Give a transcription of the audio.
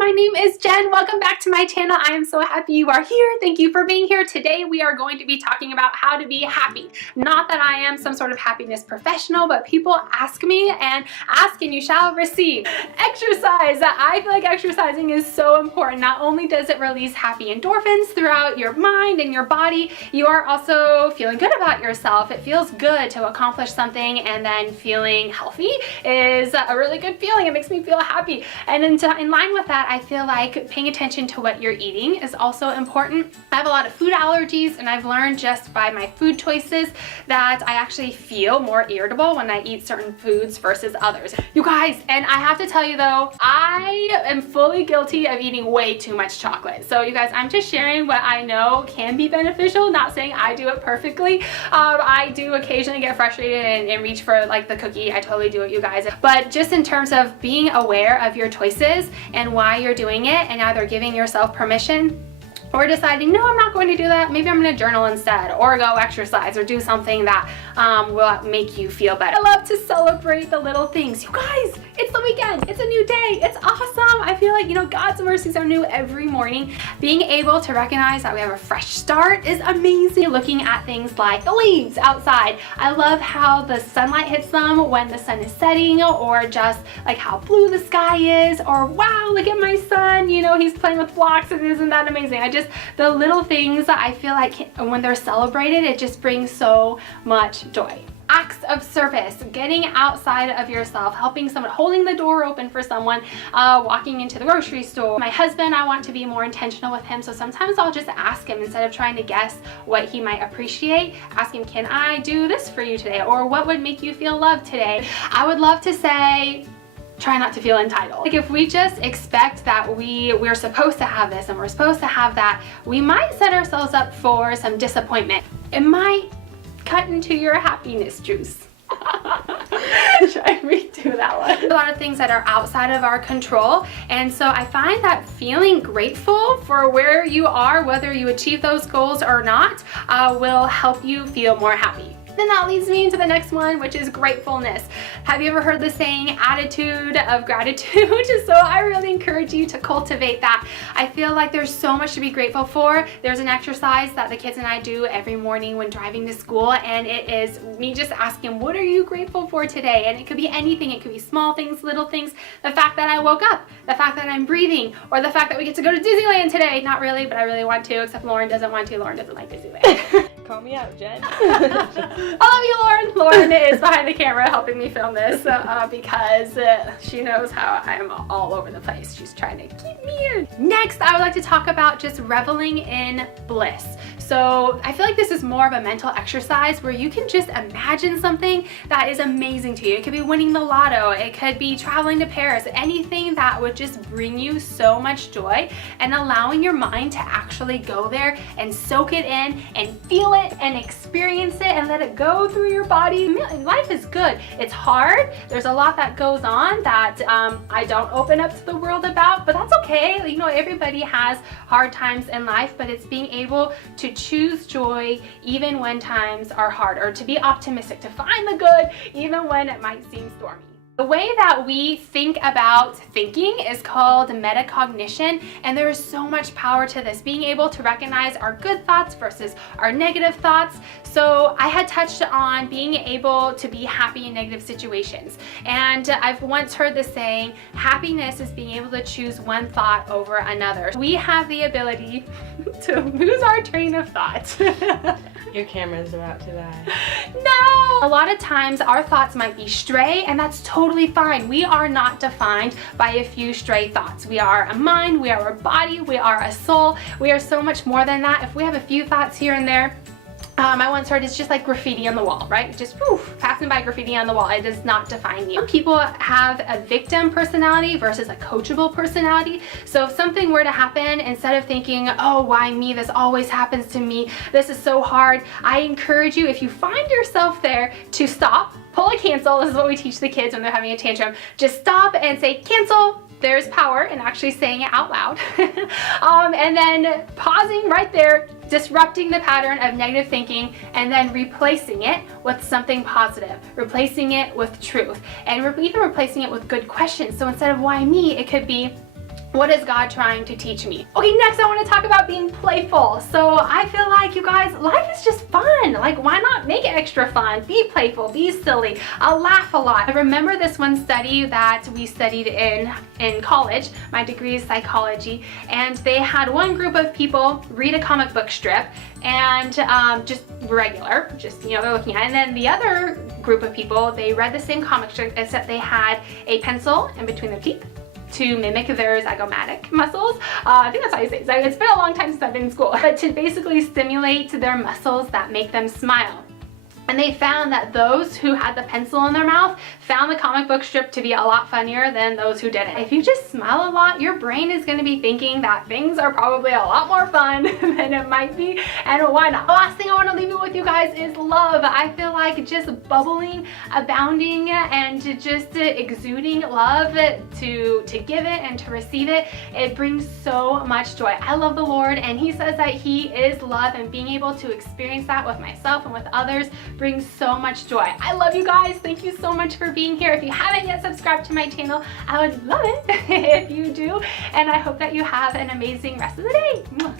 my name is Jen. Welcome back to my channel. I am so happy you are here. Thank you for being here. Today we are going to be talking about how to be happy. Not that I am some sort of happiness professional, but people ask me, and ask and you shall receive. Exercise. I feel like exercising is so important. Not only does it release happy endorphins throughout your mind and your body, you are also feeling good about yourself. It feels good to accomplish something, and then feeling healthy is a really good feeling. It makes me feel happy. And in line with that, I feel like paying attention to what you're eating is also important. I have a lot of food allergies, and I've learned just by my food choices that I actually feel more irritable when I eat certain foods versus others. You guys, and I have to tell you though, I am fully guilty of eating way too much chocolate. So you guys, I'm just sharing what I know can be beneficial, not saying I do it perfectly. I do occasionally get frustrated and reach for like the cookie. I totally do it, you guys. But just in terms of being aware of your choices and why you're doing it, and either giving yourself permission or deciding, no, I'm not going to do that. Maybe I'm going to journal instead, or go exercise, or do something that will make you feel better. I love to celebrate the little things. You guys, it's the weekend. It's a new day. It's awesome. I feel like, you know, God's mercies are new every morning. Being able to recognize that we have a fresh start is amazing. Looking at things like the leaves outside. I love how the sunlight hits them when the sun is setting, or just like how blue the sky is, or wow, look at my son, you know, he's playing with blocks, and isn't that amazing? The little things that I feel like when they're celebrated, it just brings so much joy. Acts of service, getting outside of yourself, helping someone, holding the door open for someone, walking into the grocery store. My husband, I want to be more intentional with him, so sometimes I'll just ask him, instead of trying to guess what he might appreciate, ask him, can I do this for you today? Or what would make you feel loved today? I would love to say, try not to feel entitled. Like if we just expect that we're supposed to have this and we're supposed to have that, we might set ourselves up for some disappointment. It might cut into your happiness juice. Should I redo that one? A lot of things that are outside of our control, and so I find that feeling grateful for where you are, whether you achieve those goals or not, will help you feel more happy. Then that leads me into the next one, which is gratefulness. Have you ever heard the saying, attitude of gratitude? So I really encourage you to cultivate that. I feel like there's so much to be grateful for. There's an exercise that the kids and I do every morning when driving to school, and it is me just asking, what are you grateful for today? And it could be anything. It could be small things, little things. The fact that I woke up, the fact that I'm breathing, or the fact that we get to go to Disneyland today. Not really, but I really want to, except Lauren doesn't want to. Lauren doesn't like Disneyland. Call me out, Jen. I love you, Lauren. Lauren is behind the camera helping me film this because she knows how I'm all over the place. She's trying to keep me in. Next, I would like to talk about just reveling in bliss. So I feel like this is more of a mental exercise where you can just imagine something that is amazing to you. It could be winning the lotto. It could be traveling to Paris. Anything that would just bring you so much joy, and allowing your mind to actually go there and soak it in and feel it and experience it and let it go through your body. Life is good. It's hard. There's a lot that goes on that I don't open up to the world about, but that's okay. You know, everybody has hard times in life, but it's being able to choose joy even when times are hard, or to be optimistic, to find the good even when it might seem stormy. The way that we think about thinking is called metacognition, and there is so much power to this, being able to recognize our good thoughts versus our negative thoughts. So I had touched on being able to be happy in negative situations, and I've once heard the saying, happiness is being able to choose one thought over another. We have the ability to lose our train of thought. Your camera's about to die. No! A lot of times our thoughts might be stray, and that's totally fine. We are not defined by a few stray thoughts. We are a mind, we are a body, we are a soul. We are so much more than that. If we have a few thoughts here and there, I once heard it's just like graffiti on the wall, right? Just passing by graffiti on the wall. It does not define you. People have a victim personality versus a coachable personality. So if something were to happen, instead of thinking, oh, why me? This always happens to me. This is so hard. I encourage you, if you find yourself there, to stop, pull a cancel. This is what we teach the kids when they're having a tantrum. Just stop and say, cancel. There's power in actually saying it out loud. And then pausing right there, disrupting the pattern of negative thinking, and then replacing it with something positive, replacing it with truth, and even replacing it with good questions. So instead of why me, it could be, What is God trying to teach me? Okay, next I want to talk about being playful. So I feel like, you guys, life is just fun. Like, why not make it extra fun? Be playful, be silly, laugh a lot. I remember this one study that we studied in college. My degree is psychology, and they had one group of people read a comic book strip and just regular, just, you know, they're looking at it. And then the other group of people, they read the same comic strip except they had a pencil in between their teeth to mimic their zygomatic muscles. I think that's how you say it. It's been a long time since I've been in school. But to basically stimulate their muscles that make them smile. And they found that those who had the pencil in their mouth found the comic book strip to be a lot funnier than those who didn't. If you just smile a lot, your brain is going to be thinking that things are probably a lot more fun than it might be, and why not? The last thing I want to leave you with, you guys, is love. I feel like just bubbling, abounding, and just exuding love to give it and to receive it, it brings so much joy. I love the Lord, and He says that He is love, and being able to experience that with myself and with others brings so much joy. I love you guys. Thank you so much for being here. If you haven't yet subscribed to my channel, I would love it if you do. And I hope that you have an amazing rest of the day.